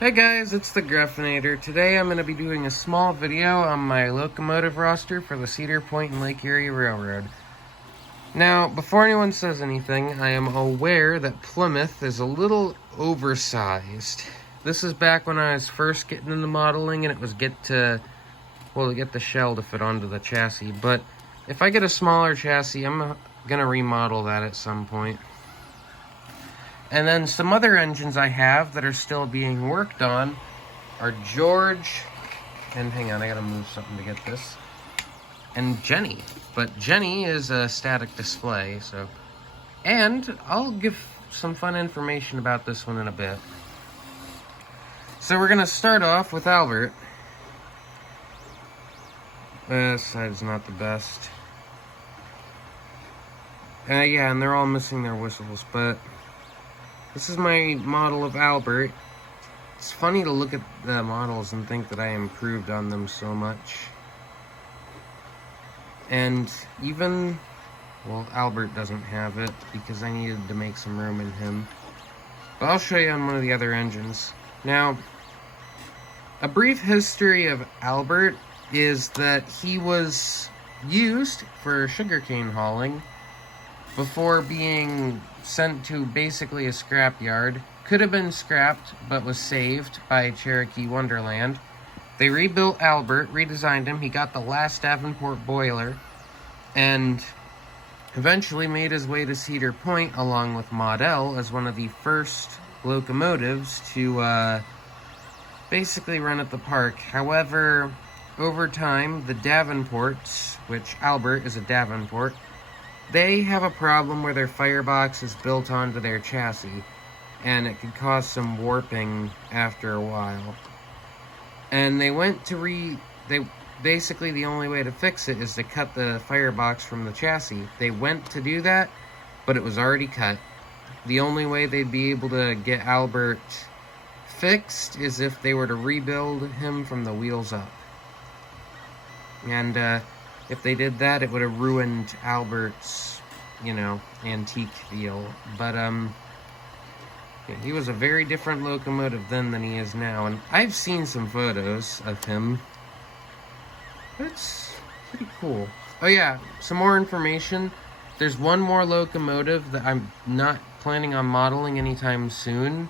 Hey guys, it's the Gruffinator. Today I'm going to be doing a small video on my locomotive roster for the Cedar Point and Lake Erie Railroad. Now, before anyone says anything, I am aware that Plymouth is a little oversized. This is back when I was first getting into modeling and it was to get the shell to fit onto the chassis. But if I get a smaller chassis, I'm going to remodel that at some point. And then some other engines I have that are still being worked on are George, and hang on, I gotta move something to get this, and Jenny. But Jenny is a static display, so. And I'll give some fun information about this one in a bit. So we're gonna start off with Albert. This side's not the best. Yeah, and they're all missing their whistles, but this is my model of Albert. It's funny to look at the models and think that I improved on them so much. And even, well, Albert doesn't have it because I needed to make some room in him. But I'll show you on one of the other engines. Now, a brief history of Albert is that he was used for sugarcane hauling before being sent to basically a scrapyard. Could have been scrapped, but was saved by Cherokee Wonderland. They rebuilt Albert, redesigned him. He got the last Davenport boiler, and eventually made his way to Cedar Point along with Model as one of the first locomotives to basically run at the park. However, over time, the Davenports, which Albert is a Davenport, they have a problem where their firebox is built onto their chassis, and it could cause some warping after a while. And they went to basically the only way to fix it is to cut the firebox from the chassis. They went to do that, but it was already cut. The only way they'd be able to get Albert fixed is if they were to rebuild him from the wheels up. And if they did that, it would have ruined Albert's, antique feel. But, yeah, he was a very different locomotive then than he is now. And I've seen some photos of him. It's pretty cool. Oh yeah, some more information. There's one more locomotive that I'm not planning on modeling anytime soon.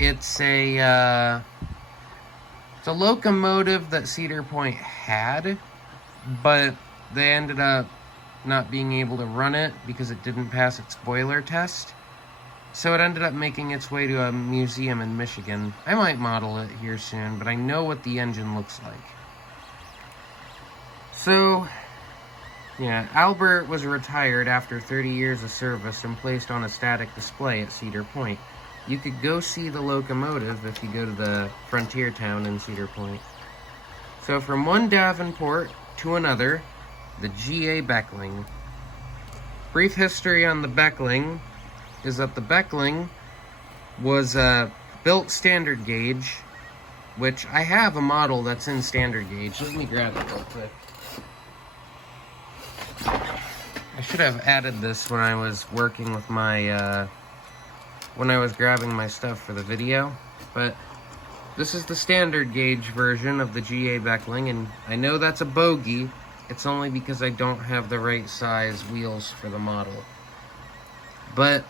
It's a locomotive that Cedar Point had, but they ended up not being able to run it because it didn't pass its boiler test. So it ended up making its way to a museum in Michigan. I might model it here soon, but I know what the engine looks like. So, yeah, Albert was retired after 30 years of service and placed on a static display at Cedar Point. You could go see the locomotive if you go to the frontier town in Cedar Point. So from one Davenport to another, the G.A. Beckling. Brief history on the Beckling is that the Beckling was built standard gauge, which I have a model that's in standard gauge. Let me grab it real quick. I should have added this when I was working with my, when I was grabbing my stuff for the video, but this is the standard gauge version of the G.A. Beckling, and I know that's a bogey. It's only because I don't have the right size wheels for the model. But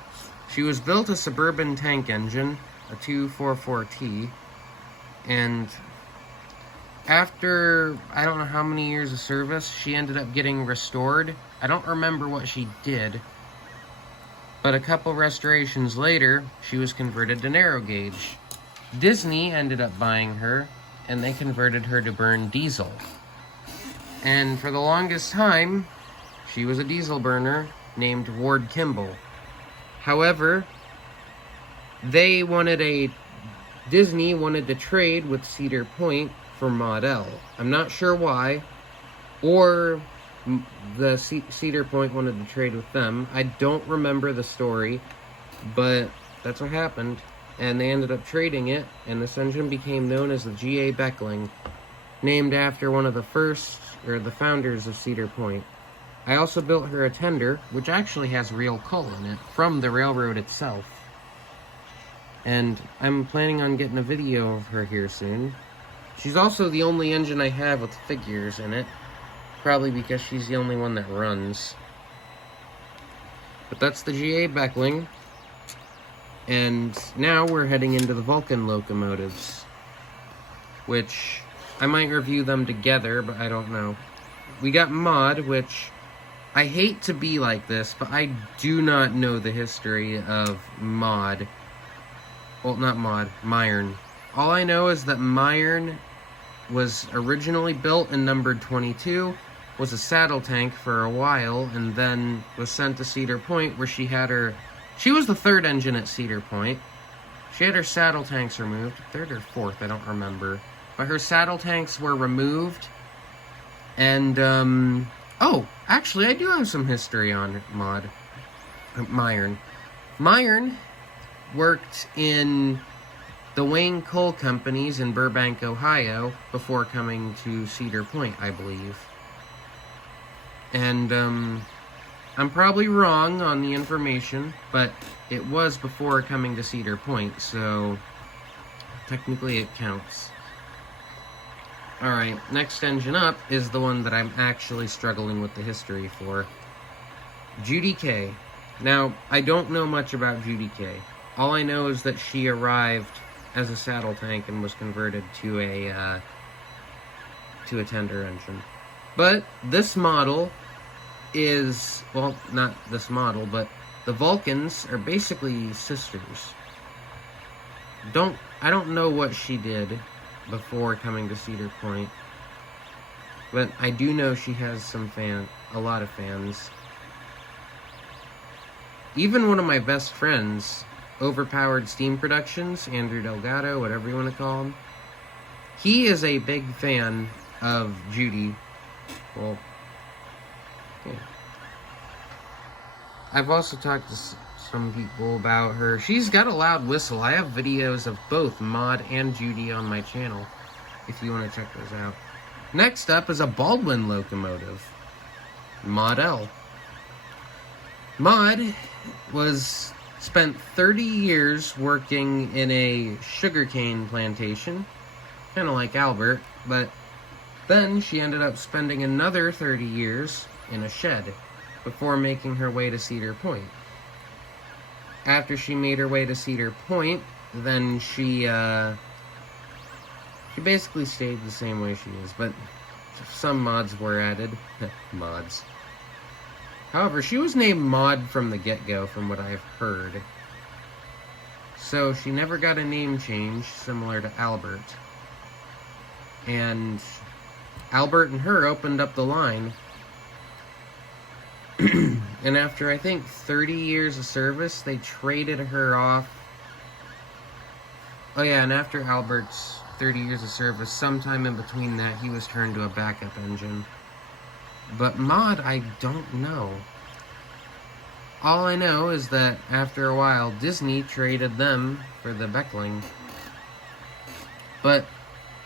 she was built a suburban tank engine, a 244T, and after I don't know how many years of service, she ended up getting restored. I don't remember what she did, but a couple restorations later, she was converted to narrow gauge. Disney ended up buying her, and they converted her to burn diesel. And for the longest time, she was a diesel burner named Ward Kimball. However, Disney wanted to trade with Cedar Point for Model. I'm not sure why, or the Cedar Point wanted to trade with them. I don't remember the story, but that's what happened. And they ended up trading it, and this engine became known as the G.A. Beckling, named after one of the founders of Cedar Point. I also built her a tender, which actually has real coal in it, from the railroad itself. and I'm planning on getting a video of her here soon. She's also the only engine I have with figures in it, probably because she's the only one that runs. But that's the GA Beckling, and now we're heading into the Vulcan locomotives, which I might review them together, but I don't know. We got Mod, which I hate to be like this, but I do not know the history of Mod. Well, not Mod, Myron. All I know is that Myron was originally built and numbered 22, was a saddle tank for a while, and then was sent to Cedar Point, where she was the third engine at Cedar Point. She had her saddle tanks removed, third or fourth, I don't remember. But her saddle tanks were removed, and, oh, actually, I do have some history on Myron. Myron worked in the Wayne Coal Companies in Burbank, Ohio, before coming to Cedar Point, I believe. And, I'm probably wrong on the information, but it was before coming to Cedar Point, so technically it counts. Alright, next engine up is the one that I'm actually struggling with the history for. Judy K. Now, I don't know much about Judy K. All I know is that she arrived as a saddle tank and was converted to a tender engine. But this model is, well, not this model, but the Vulcans are basically sisters. I don't know what she did before coming to Cedar Point, but I do know she has a lot of fans. Even one of my best friends, Overpowered Steam Productions, Andrew Delgado, whatever you want to call him, he is a big fan of Judy. Well, yeah. I've also talked to some people about her. She's got a loud whistle. I have videos of both Mod and Judy on my channel, if you want to check those out. Next up is a Baldwin locomotive, Mod L. Mod spent 30 years working in a sugarcane plantation, kind of like Albert, but then she ended up spending another 30 years in a shed before making her way to Cedar Point. After she made her way to Cedar Point, then she basically stayed the same way she is, but some mods were added. Mods. However, she was named Mod from the get-go, from what I've heard. So she never got a name change, similar to Albert. And Albert and her opened up the line. And after, I think, 30 years of service, they traded her off. Oh yeah, and after Albert's 30 years of service, sometime in between that, he was turned to a backup engine. But Mod, I don't know. All I know is that after a while, Disney traded them for the Beckling. But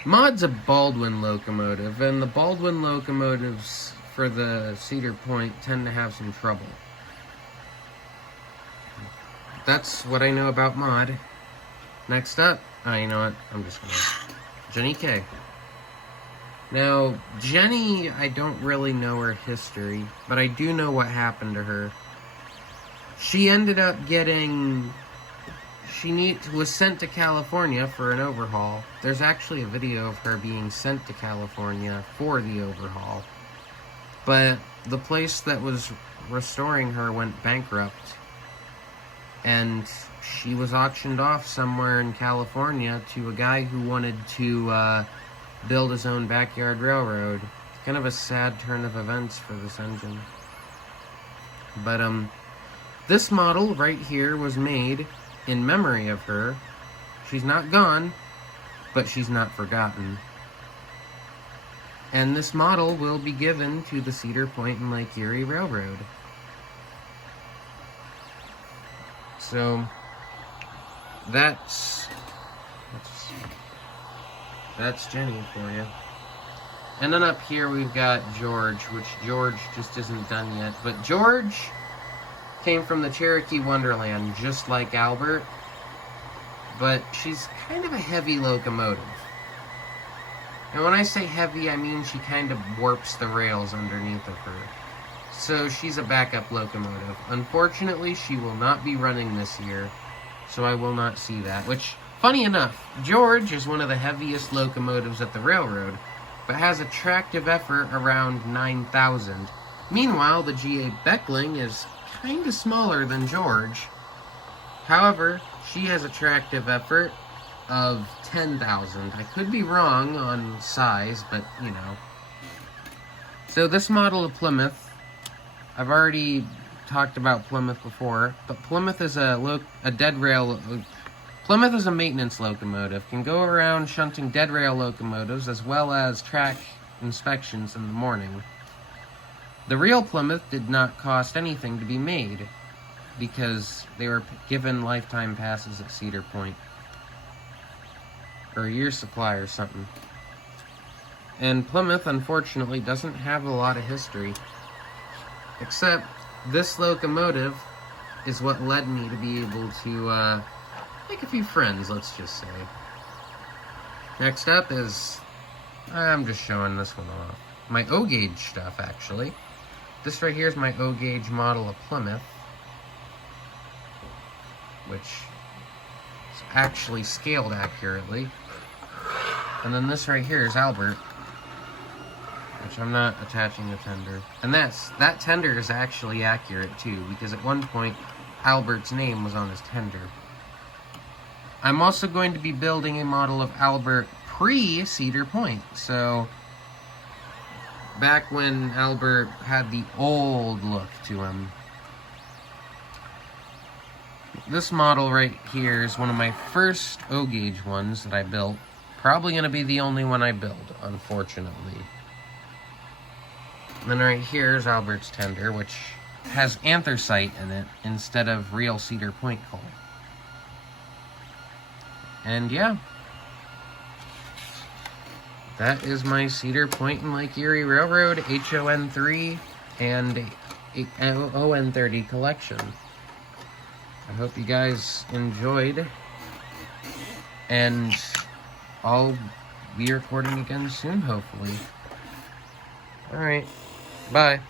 Mod's a Baldwin locomotive, and the Baldwin locomotives for the Cedar Point tend to have some trouble. That's what I know about Mod. Next up, you know what, I'm just gonna... Jenny K. Now, Jenny, I don't really know her history, but I do know what happened to her. She ended up was sent to California for an overhaul. There's actually a video of her being sent to California for the overhaul. But the place that was restoring her went bankrupt. And she was auctioned off somewhere in California to a guy who wanted to build his own backyard railroad. Kind of a sad turn of events for this engine. But, this model right here was made in memory of her. She's not gone, but she's not forgotten. And this model will be given to the Cedar Point and Lake Erie Railroad. So, that's Jenny for you. And then up here we've got George, which George just isn't done yet. But George came from the Cherokee Wonderland, just like Albert. but she's kind of a heavy locomotive. And when I say heavy, I mean she kind of warps the rails underneath of her. So she's a backup locomotive. Unfortunately, she will not be running this year, so I will not see that. Which, funny enough, George is one of the heaviest locomotives at the railroad, but has a tractive effort around 9,000. Meanwhile, the GA Beckling is kind of smaller than George. However, she has a tractive effort of 10,000. I could be wrong on size, but you know. So this model of Plymouth, I've already talked about Plymouth before, but Plymouth is a dead rail. Plymouth is a maintenance locomotive. Can go around shunting dead rail locomotives as well as track inspections in the morning. The real Plymouth did not cost anything to be made because they were given lifetime passes at Cedar Point. Or a year's supply or something. And Plymouth, unfortunately, doesn't have a lot of history. Except, this locomotive is what led me to be able to make a few friends, let's just say. Next up is... I'm just showing this one off. My O-gauge stuff, actually. This right here is my O-gauge model of Plymouth. Which is actually scaled accurately. And then this right here is Albert, which I'm not attaching the tender. And that tender is actually accurate too, because at one point, Albert's name was on his tender. I'm also going to be building a model of Albert pre-Cedar Point. So, back when Albert had the old look to him. This model right here is one of my first O-gauge ones that I built. Probably going to be the only one I build, unfortunately. And then right here is Albert's tender, which has anthracite in it instead of real Cedar Point coal. And yeah, that is my Cedar Point and Lake Erie Railroad Hon30 and On30 collection. I hope you guys enjoyed, and I'll be recording again soon, hopefully. Alright, bye.